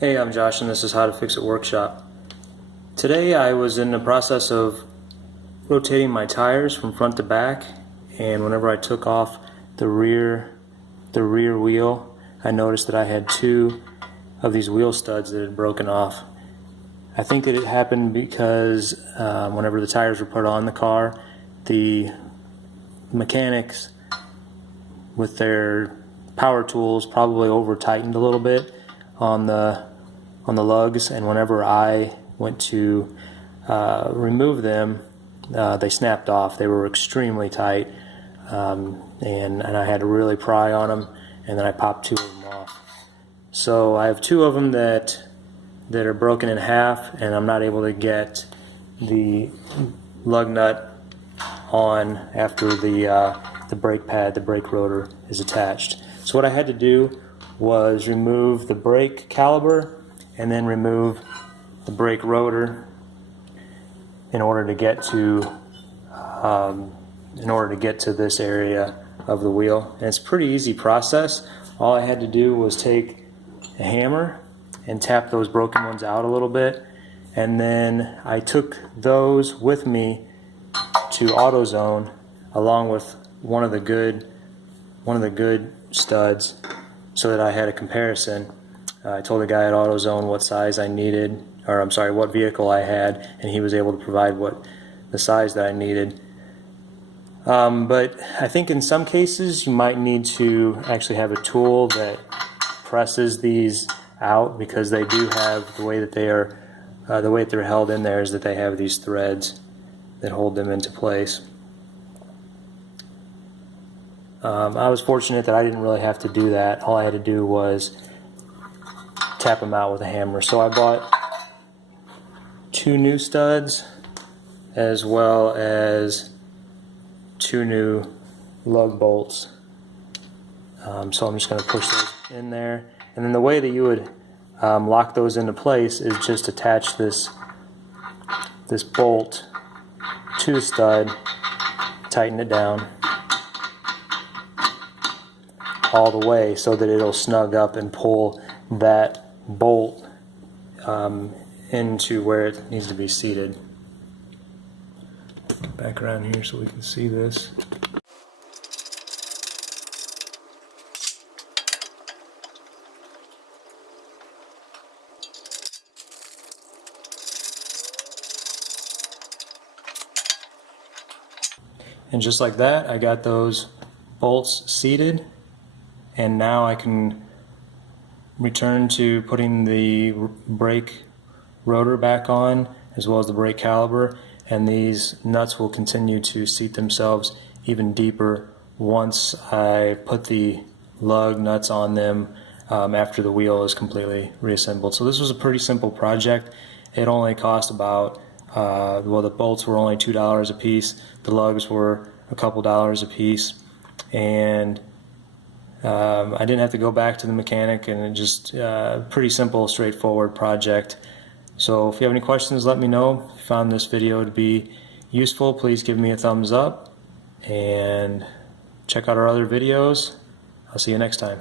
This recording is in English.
Hey, I'm Josh and this is How to Fix It Workshop. Today I was in the process of rotating my tires from front to back, and whenever I took off the rear wheel, I noticed that I had two of these wheel studs that had broken off. I think that it happened because whenever the tires were put on the car, the mechanics with their power tools probably over tightened a little bit on the lugs, and whenever I went to remove them, they snapped off. They were extremely tight, and I had to really pry on them, and then I popped two of them off. So I have two of them that are broken in half, and I'm not able to get the lug nut on after the brake pad, the brake rotor is attached. So what I had to do was remove the brake caliper and then remove the brake rotor in order to get to this area of the wheel. And it's a pretty easy process. All I had to do was take a hammer and tap those broken ones out a little bit, and then I took those with me to AutoZone along with one of the good studs, so that I had a comparison. I told the guy at AutoZone what size I needed, or I'm sorry, what vehicle I had, and he was able to provide the size that I needed. But I think in some cases you might need to actually have a tool that presses these out, because they do have the way that they're held in there is that they have these threads that hold them into place. I was fortunate that I didn't really have to do that. All I had to do was tap them out with a hammer. So I bought two new studs as well as two new lug bolts. So I'm just going to push those in there. And then the way that you would lock those into place is just attach this bolt to the stud, tighten it down all the way so that it'll snug up and pull that bolt into where it needs to be seated. Back around here so we can see this. And just like that, I got those bolts seated, and now I can return to putting the brake rotor back on as well as the brake caliper, and these nuts will continue to seat themselves even deeper once I put the lug nuts on them after the wheel is completely reassembled. So this was a pretty simple project. It only cost about well, the bolts were only $2 a piece, the lugs were a couple dollars a piece, and I didn't have to go back to the mechanic, and it just pretty simple, straightforward project. So if you have any questions, let me know. If you found this video to be useful, please give me a thumbs up and check out our other videos. I'll see you next time.